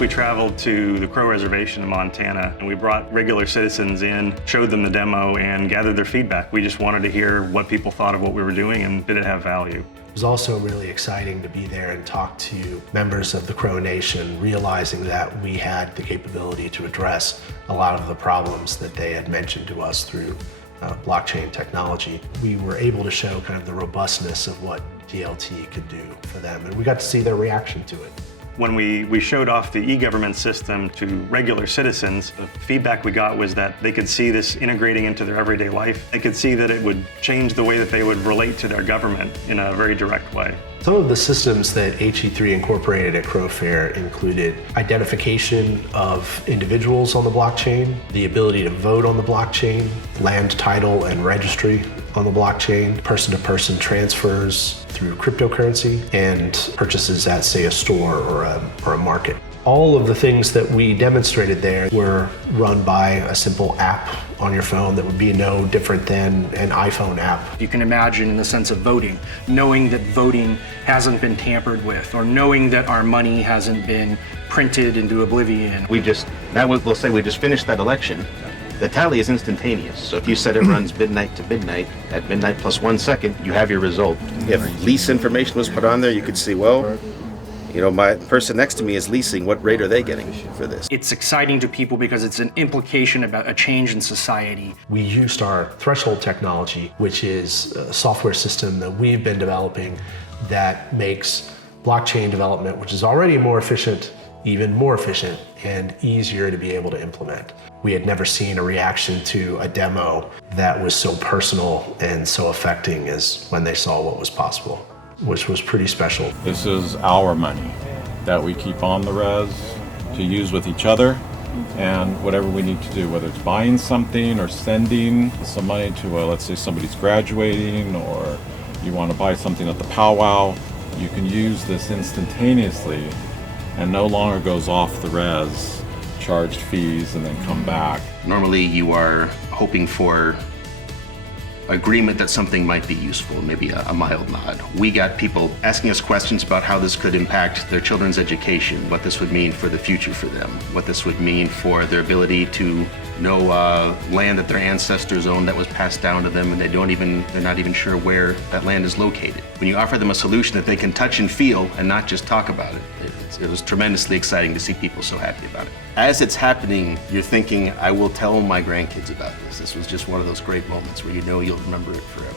we traveled to the Crow Reservation in Montana, and we brought regular citizens in, showed them the demo, and gathered their feedback. We just wanted to hear what people thought of what we were doing and did it have value. It was also really exciting to be there and talk to members of the Crow Nation, realizing that we had the capability to address a lot of the problems that they had mentioned to us through blockchain technology. We were able to show kind of the robustness of what DLT could do for them, and we got to see their reaction to it. When we showed off the e-government system to regular citizens, the feedback we got was that they could see this integrating into their everyday life. They could see that it would change the way that they would relate to their government in a very direct way. Some of the systems that HE3 incorporated at Crow Fair included identification of individuals on the blockchain, the ability to vote on the blockchain, land title and registry on the blockchain, person-to-person transfers through cryptocurrency, and purchases at, say, a store or a market. All of the things that we demonstrated there were run by a simple app on your phone that would be no different than an iPhone app. You can imagine in the sense of voting, knowing that voting hasn't been tampered with, or knowing that our money hasn't been printed into oblivion. We'll say we just finished that election. The tally is instantaneous. So if you said it runs midnight to midnight, at midnight plus 1 second, you have your result. If lease information was put on there, you could see, well, you know, my person next to me is leasing. What rate are they getting for this? It's exciting to people because it's an implication about a change in society. We used our threshold technology, which is a software system that we've been developing that makes blockchain development, which is already more efficient, even more efficient and easier to be able to implement. We had never seen a reaction to a demo that was so personal and so affecting as when they saw what was possible, which was pretty special. This is our money that we keep on the res to use with each other and whatever we need to do, whether it's buying something or sending some money to, let's say somebody's graduating, or you want to buy something at the powwow, you can use this instantaneously and no longer goes off the res, charged fees, and then come back. Normally you are hoping for agreement that something might be useful, maybe a mild nod. We got people asking us questions about how this could impact their children's education, what this would mean for the future for them, what this would mean for their ability to know land that their ancestors owned that was passed down to them and they're not even sure where that land is located. When you offer them a solution that they can touch and feel and not just talk about it, it was tremendously exciting to see people so happy about it. As it's happening, you're thinking, I will tell my grandkids about this. This was just one of those great moments where you know you'll remember it forever.